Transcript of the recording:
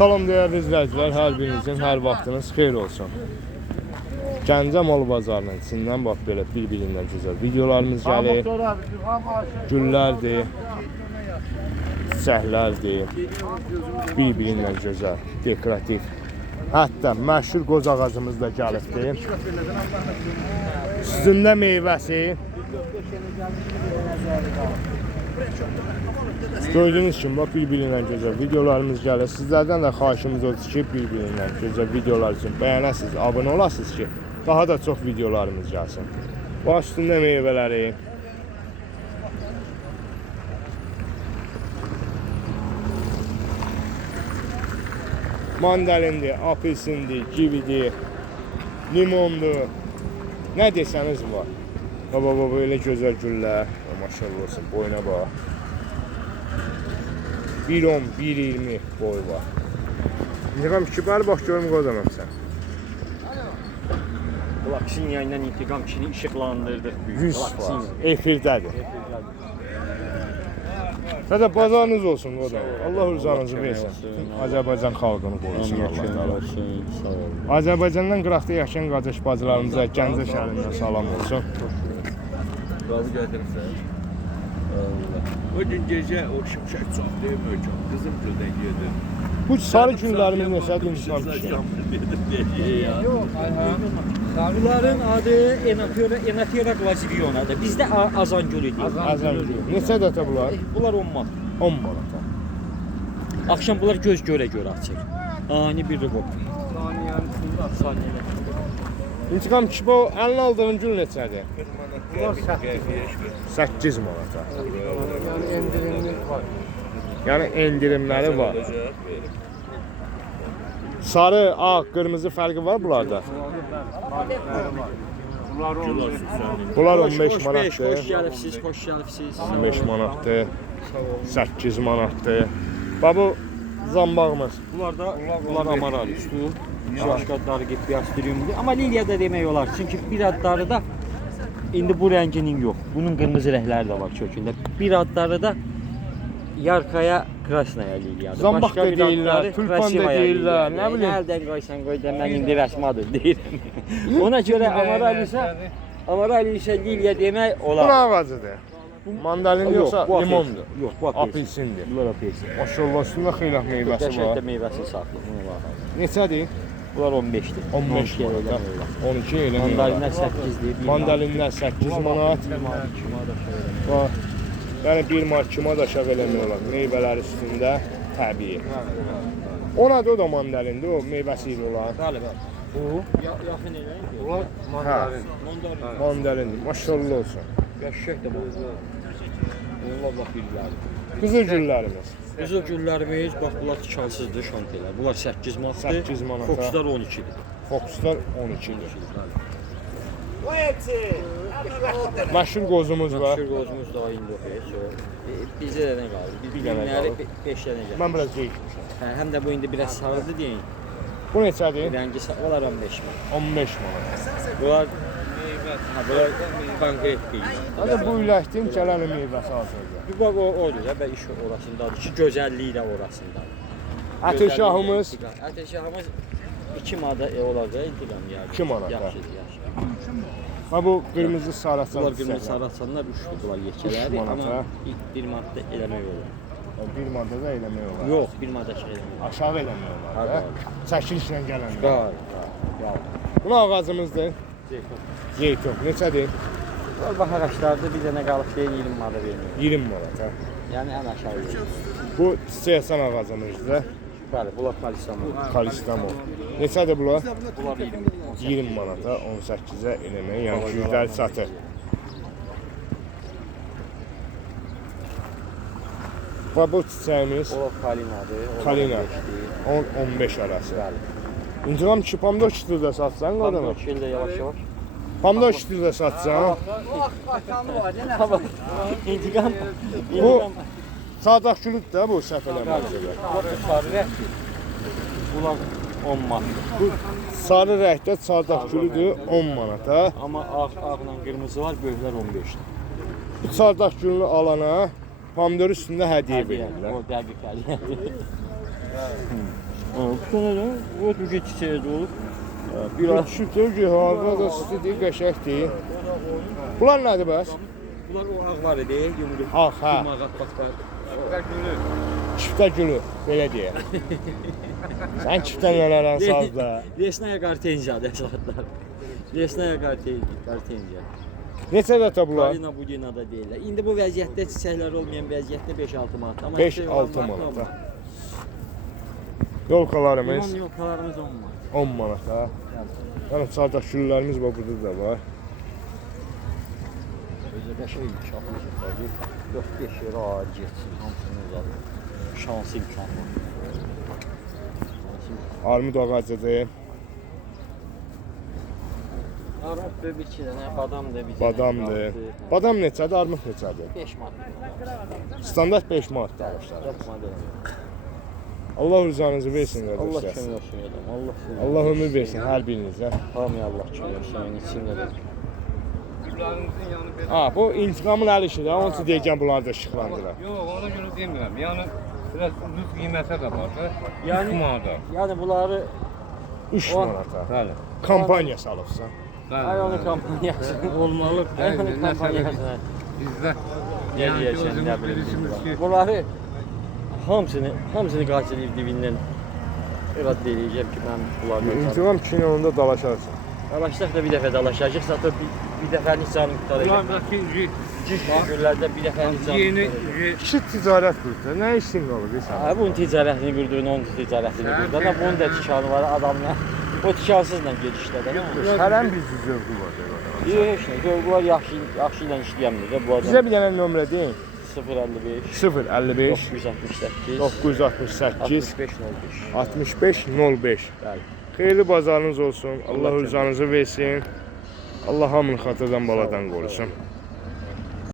Salam değerli izləyicilər, hər birinizin hər vaxtınız xeyir olsun. Gəncə mal bazarının içindən bax belə bir-birindən gözəl videolarımız gəlir. Güllərdir, çiçəklərdir, bir-birindən gözəl, dekorativ. Hətta məşhur qoz ağacımız da gəlibdir. Üstündə meyvəsi. Gördüğünüz kimi bak bir-birindən gözəl videolarımız gəlir. Sizlərdən də xahişimiz odur ki, bir-birindən gözəl videolar üçün bəyənəsiniz, abunə olasınız ki, daha da çox videolarımız gəlsin. Baş üstündə meyvələri. Mandalindir, apelsindir, kividir, limondur. Nə desəniz var. Baba böyle gözəl güllər. Maşallah olsun, boyuna bax. 1.10, 1.20 boy var. İntiqam kişi bax görüm qodanam sən. Vlaksinya ilə intiqam kişini işıqlandırdı. 100 var. Efirdədir. Zaten bazarınız olsun qodan. Allah rızanızı versin. Azərbaycan xalqını qorusun Allah təala. Azərbaycandan qıraqda yaşayan qardaş bacılarımıza Gəncə şəhərindən salam olsun. Razı gəldirsən. O gün gecə o şimşək çaxdı möhkəm. Qızım güldən yedim. Bu sarı günlərimiz nəsədir insan kişi? Bunların adı Enafera glazivionadır. Bizdə azangül idi. Azangül. Neçə dəfə bunlar? Bunlar 10 manat. 10 manat. Akşam bunlar göz görə açır. Ani bir rəqəm. Saniyələr. İntiqam kişi bu əlini aldığın gül neçədir? 8 manata. Yəni endirimimiz var. Yəni endirimləri var. Sarı, ağ, qırmızı fərqi var bunlarda? Bunlar 15 manatdır. Xoş gəlibsiz, xoş gəlibsiz. 15 manatdır. 8 manatdır. Bax bu zambağımız. Bunlar amaral üstü. Başqa darı gibi göstəriyorum. Amma Liliyada demək olar. Çünki bir adları da indi bu rənginin yox. Bunun qırmızı rəngləri də var kökündə. Bir adları da Yarkaya Krasnaya Liliya. Zambaq da deyirlər, tulpan da deyirlər, nə bilim. Əldən qoysan qoy da mən indi rəsmadır deyirəm. Ona görə Amaral isə Liliya demək Bu olar. nə ağacıdır? Mandalin yoxsa bu limondur? Yox, bu apelsindir. Bunlar apelsin. Maşallah üstündə xeyli meyvəsi Qəşəng var. də meyvəsini saxlı. Buna baxaq. Neçədir? Bunlar 15-dir. 15 manat. 12 elə Mandalinlər 8-dir. Mandalinlər 8 manat. Bax. Yəni 1 manat 2 manat aşağı eləmək olar. Meyvələr üstündə təbii. O nədir o da mandalindir, o meyvəsi ilə olan. Bəli, bəli. Bu Yaxın elə. Ulan mandalin. mandalindir. Maşallah olsun. Qəşəng də bu. Allah bax bilirlər. Qızıl güllərimiz. Qızıl güllərimiz bax bunlar tikansızdır şantelər. Bunlar 8 manatdır. 8 manata. Fokuslar 12-dir. Fokuslar 12'dir. Məşhur qozumuz var. Məşhur qozumuz da indi oxuyur. Bizə də nə qalır? Bir dənə qalır. 5 dənə gəlir. Mən biraz değişmişəm. Həm də bu indi biraz sarıdı deyin. Bu neçədir? Rəngi onlar 15 manat. 15 manat. Bunlar bunlar konkret deyil. Hadi bu iləkdən gələn meyvəsi hazırdır. Bir bax odur da, iş orasındadır ki, gözəlliyi də orasındadır. Əteşahımız Əteşahımız 2 manata olacaq, intiqam yəni. 2 manata. Yaxşıdır, yaxşı. ha bu qırmızı saraçan. Bunlar qırmızı sarıçanlar 3-dür bunlar yekələri, manata. amma 1 manatda eləmək olar. 1 manata da eləmək olar. Yox, 1 manata şey eləmək olar. Aşağı eləmək olar. Hə, hə? Çəkilişlə gələn. Bəli. Bu ağacımızdır. Zeytun. Neçədir? Bax ağaclarda bir dənə qalıb deyil 20 manata vermiyor. 20 manat. Hə? Yəni ən aşağı. Bu çiçəksən ağacımızdır. Bəli, bunlar kalistamon. Kalistamon. Neçədir bunlar? Bunlar 20. 20 manata 18-ə eləmək, yəni güclər satır. Və bu çiçəyimiz O kalinadır. Kalina. 10-15 arası. Bəli. İntiqam ki, pomidor kitirdə satsan, qadına. Pomidor şildə yavaş-yavaş. Pomidor kitirdə satsan. İntiqam. Bu sadaq gülüdür də bu səhv eləməkdir. Bunlar 10 manat. Bu sarı rəngdə sadaq gülüdür 10 manata. Amma ağla qırmızı var, böyüklər 15-dir. Bu sadaq gülünü alana pomidor üstündə hədiyyə verirlər. O dəqiq hədiyyə. Bu sənə o tücə çiçəyi də olur. Biraz sütür ki, hava da istidir, qəşəngdir. Bunlar nədir bəs? Bunlar o ağlar idi, yumru. Ağ, hə. Yumağat baxlar. Çiftə gülü, belə deyək. Sən çiftə nələrən sazda? Lesnaya qartenziyadır əsaslar. Lesnaya qartenziya. Neçə dəfə bunlar? Kalina budina da deyirlər. İndi bu vəziyyətdə çiçəklər olmayan vəziyyətdə 5-6 manat. 5-6 manata. Yolkalarımız Limon yolkalarımız 10 manat. 10 manata. Yəni çardaq güllərimiz var, burada da var. Özü qəşəng şahmışlar. 4-5 yerə ağır getsin, hamısını uzadır. Şansı imkan var. Armud ağacıdır. Armud da bir iki dənə, badam da bir dənə. Badamdır. Badam neçədir, armud neçədir? 5 manat. Standart 5 manatdır alışlar. 4 manat. Allah rızanızı versin Allah qardaşlar. kömək olsun adam. Allah kömək. Allah ömür versin hər birinizə. Hamıya Allah kömək olsun. İçində də. Ha, bu intiqamın əli işidir. Onun üçün deyəcəm bunları da işıqlandırar. Yox, ona görə demirəm. Yəni biraz ucuz qiymətə də var da. Yəni- 3 manata. Yəni bunları 3 O- manata. Bəli. Kampaniya salıbsan. Ayonu kampaniyası. olmalı. Ayonu kampaniyası. Bizdə Ne yəni ki, diyeceksin, özümüz ne bileyim. bilirsiniz ki, Bunları hamısını qaçırıb dibindən irad deyəcəm ki, mən bunlardan İntiqam kinonunda dalaşarsın. dalaşsaq da bir dəfə dalaşacaq, zaten bir dəfəlik canım qutaracaq. bunlardakı Günlərdə bir dəfəlik canım yeni qutaracaq. Kişi ticarət qurdu. Nə işin olur sən? Ha, bunun ticarətini qurduğunu, onun ticarətini qurduğunu, da bunun da tikanı var adamla. O tikansızla gedişdə də. Hərən bir zövqü var. Yox, görgü var, yaxşı ilə işləyəmdir də bu Bizə adam. bir dənə nömrə deyin. 055 055 968 968 6505. 6505. Bəli. Xeyirli bazarınız olsun. Allah rızanızı versin. Allah hamını xatırdan baladan qorusun.